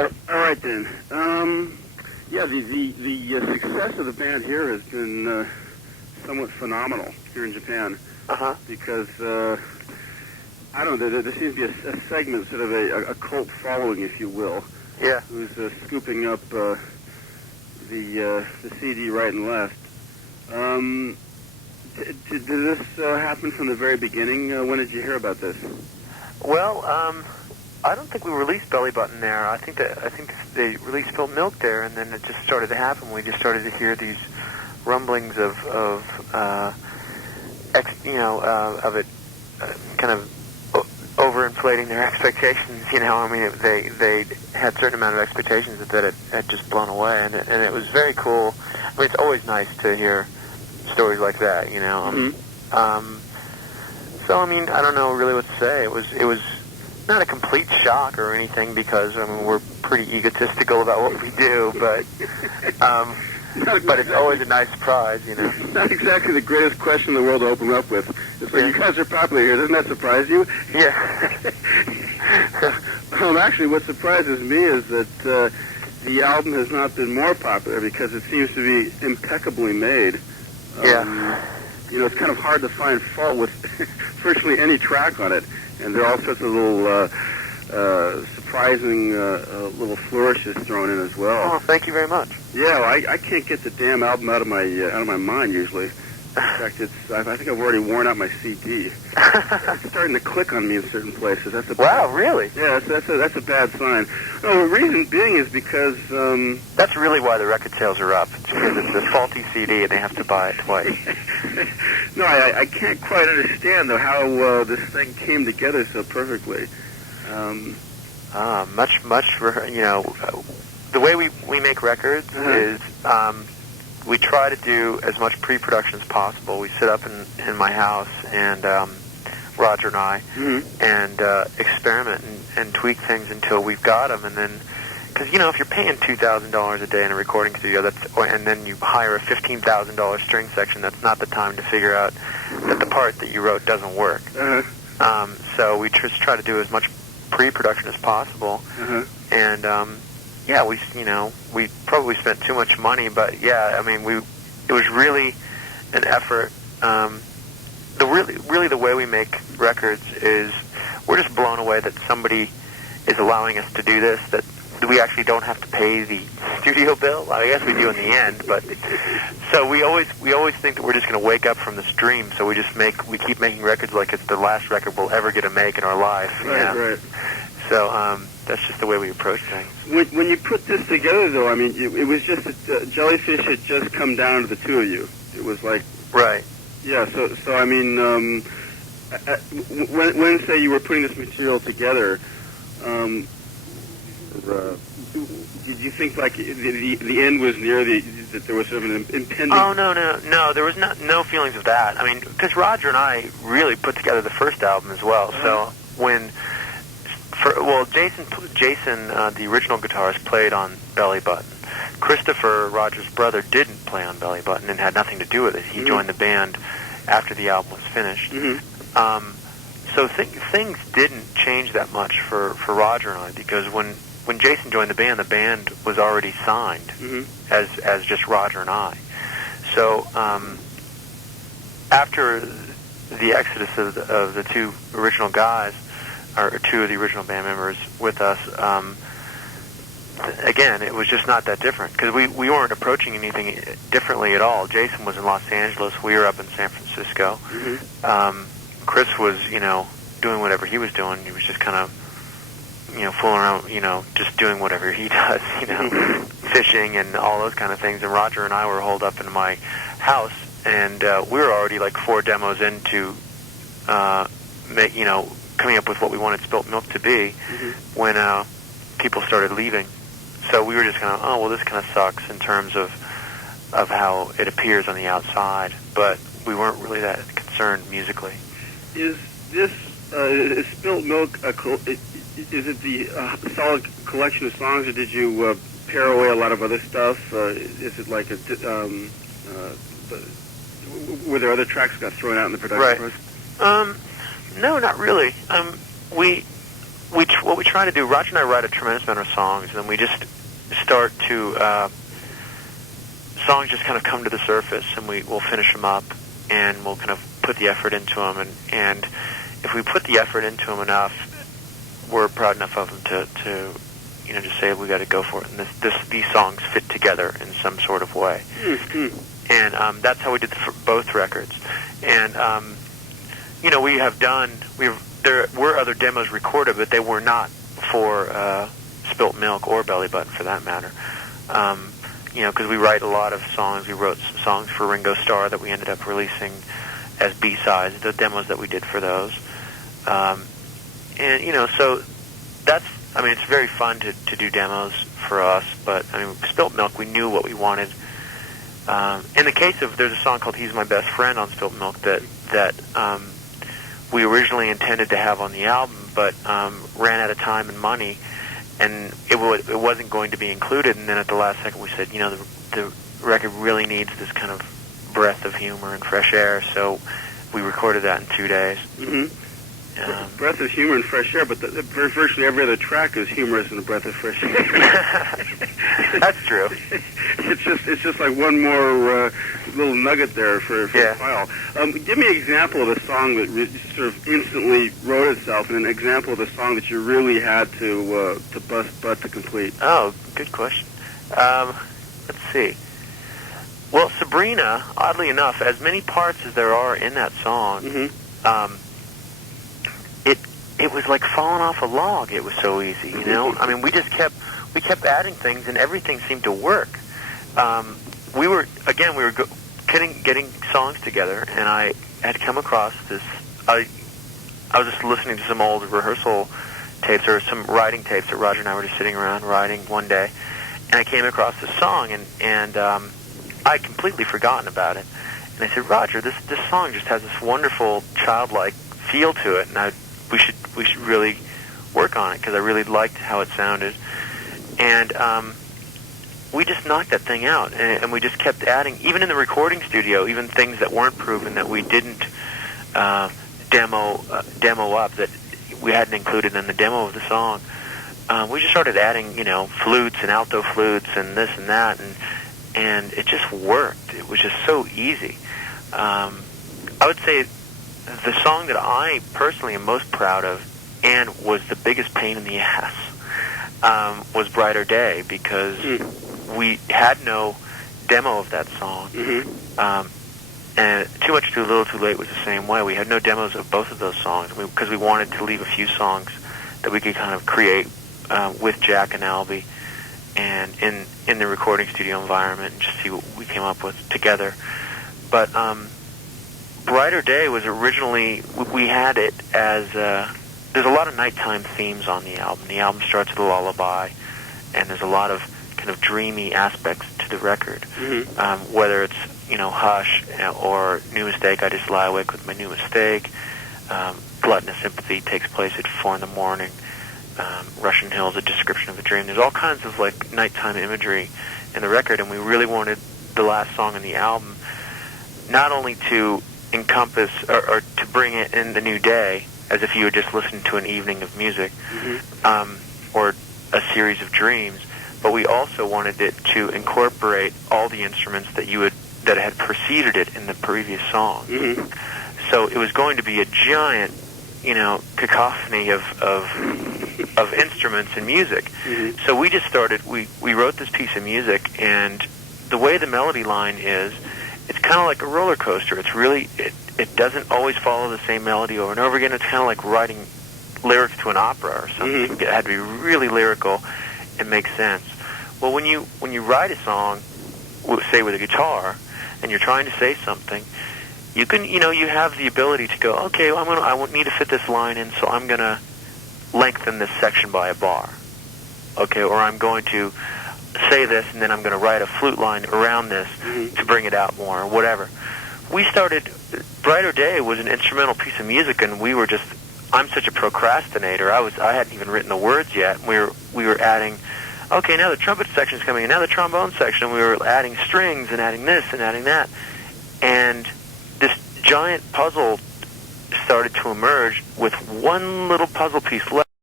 All right then. Yeah, the success of the band here has been somewhat phenomenal here in Japan. Because I don't know, there seems to be a segment, sort of a cult following, if you will. Yeah. Who's scooping up the CD right and left. Did this happen from the very beginning? When did you hear about this? Well, I don't think we released Belly Button there. I think they released Spilt Milk there, and then it just started to happen. We just started to hear these rumblings of it kind of overinflating their expectations. I mean, they had a certain amount of expectations that it had just blown away, and it was very cool. I mean, it's always nice to hear stories like that. So I mean, I don't know really what to say. It was not a complete shock or anything, because I mean, we're pretty egotistical about what we do, but it's always a nice surprise, Not exactly the greatest question in the world to open up with. It's like, you guys are popular here. Doesn't that surprise you? Yeah. Actually, what surprises me is that the album has not been more popular, because it seems to be impeccably made. It's kind of hard to find fault with virtually any track on it, and there are all sorts of little surprising little flourishes thrown in as well. Oh, thank you very much. Yeah, well, I can't get the damn album out of my mind usually. In fact, I think I've already worn out my CD. It's starting to click on me in certain places. Wow, really? Yeah, that's a bad sign. No, the reason being is because that's really why the record sales are up. It's because it's a faulty CD and they have to buy it twice. No, I can't quite understand though how this thing came together so perfectly. The way we make records is we try to do as much pre-production as possible. We sit up in my house, and Roger and I, and experiment and tweak things until we've got them. And then, because if you're paying $2,000 a day in a recording studio, and then you hire a $15,000 string section, that's not the time to figure out that the part that you wrote doesn't work. So we just try to do as much pre-production as possible, and we probably spent too much money, but yeah, I mean, it was really an effort. The way we make records is we're just blown away that somebody is allowing us to do this, that we actually don't have to pay the studio bill. I guess we do in the end, but so we always think that we're just going to wake up from this dream, so we keep making records like it's the last record we'll ever get to make in our life. Right. So that's just the way we approach things. When you put this together, though, I mean, it was just that Jellyfish had just come down to the two of you. It was like... Right. Yeah, so I mean, when say you were putting this material together, did you think like the end was near, that there was sort of an impending... Oh, no, there was no feelings of that. I mean, because Roger and I really put together the first album as well, so Jason, the original guitarist, played on Belly Button. Christopher, Roger's brother, didn't play on Belly Button and had nothing to do with it. He joined the band after the album was finished. So things didn't change that much for Roger and I, because when Jason joined the band was already signed as just Roger and I. So after the exodus of the two original guys, or two of the original band members with us, again, it was just not that different, because we weren't approaching anything differently at all. Jason was in Los Angeles, we were up in San Francisco. Chris was, doing whatever he was doing. He was just kind of, fooling around, just doing whatever he does, fishing and all those kind of things. And Roger and I were holed up in my house, and we were already like 4 demos into, coming up with what we wanted Spilt Milk to be, when people started leaving. So we were just kind of, this kind of sucks in terms of how it appears on the outside, but we weren't really that concerned musically. Is this is Spilt Milk is it the solid collection of songs, or did you pare away a lot of other stuff? Is it like were there other tracks that got thrown out in the production process? No, not really. what we try to do, Roger and I write a tremendous amount of songs, and then we just start to, songs just kind of come to the surface, and we'll finish them up, and we'll kind of put the effort into them, and if we put the effort into them enough, we're proud enough of them to just say we got to go for it, and these songs fit together in some sort of way. Mm-hmm. And that's how we did both records. And there were other demos recorded, but they were not for Spilt Milk or Belly Button, for that matter. Because we write a lot of songs. We wrote some songs for Ringo Starr that we ended up releasing as B-sides, the demos that we did for those. So that's, it's very fun to do demos for us, but, Spilt Milk, we knew what we wanted. In the case of, there's a song called He's My Best Friend on Spilt Milk that we originally intended to have on the album, but ran out of time and money, and it wasn't going to be included, and then at the last second we said, the record really needs this kind of breath of humor and fresh air, so we recorded that in 2 days. Mm-hmm. Breath of humor and fresh air, but virtually every other track is humorous and a breath of fresh air. That's true. It's just like one more little nugget there for the file. Give me an example of a song that sort of instantly wrote itself, and an example of a song that you really had to bust butt to complete. Oh, good question. Let's see. Well, Sabrina, oddly enough, as many parts as there are in that song, mm-hmm. It was like falling off a log. It was so easy, we just kept adding things, and everything seemed to work. We were getting songs together, and I had come across this. I was just listening to some old rehearsal tapes or some writing tapes that Roger and I were just sitting around writing one day, and I came across this song, and I had completely forgotten about it. And I said, Roger, this song just has this wonderful childlike feel to it, and we should really work on it, because I really liked how it sounded. And we just knocked that thing out, and we just kept adding, even in the recording studio, even things that weren't proven, that we didn't demo up, that we hadn't included in the demo of the song. We just started adding, flutes and alto flutes and this and that, and it just worked. It was just so easy. I would say the song that I personally am most proud of, and was the biggest pain in the ass, was Brighter Day, because we had no demo of that song. Mm-hmm. And Too Much Too Little Too Late was the same way. We had no demos of both of those songs, because we wanted to leave a few songs that we could kind of create with Jack and Albie, and in the recording studio environment, and just see what we came up with together. But Brighter Day was originally, we had it as, there's a lot of nighttime themes on the album. The album starts with a lullaby, and there's a lot of kind of dreamy aspects to the record. Mm-hmm. Whether it's, Hush, or New Mistake, I Just Lie Awake with My New Mistake. Gluttonous Sympathy takes place at 4 in the morning. Russian Hills, A Description of a Dream. There's all kinds of like nighttime imagery in the record, and we really wanted the last song in the album not only to encompass or to bring it in the new day, as if you had just listened to an evening of music, mm-hmm. Or a series of dreams, but we also wanted it to incorporate all the instruments that had preceded it in the previous song. Mm-hmm. So it was going to be a giant, cacophony of instruments and music. Mm-hmm. So we just started. We wrote this piece of music, and the way the melody line is, it's kind of like a roller coaster. It's really, it doesn't always follow the same melody over and over again. It's kind of like writing lyrics to an opera or something. Mm-hmm. It had to be really lyrical and make sense. Well, when you write a song, say with a guitar, and you're trying to say something, you can, you have the ability to go, okay, I need to fit this line in, so I'm going to lengthen this section by a bar. Okay, or I'm going to say this, and then I'm going to write a flute line around this mm-hmm. to bring it out more, or whatever. We started, Brighter Day was an instrumental piece of music, and we were just, I'm such a procrastinator. I hadn't even written the words yet. We were adding, okay, now the trumpet section's coming in, now the trombone section, and we were adding strings and adding this and adding that. And this giant puzzle started to emerge with one little puzzle piece left.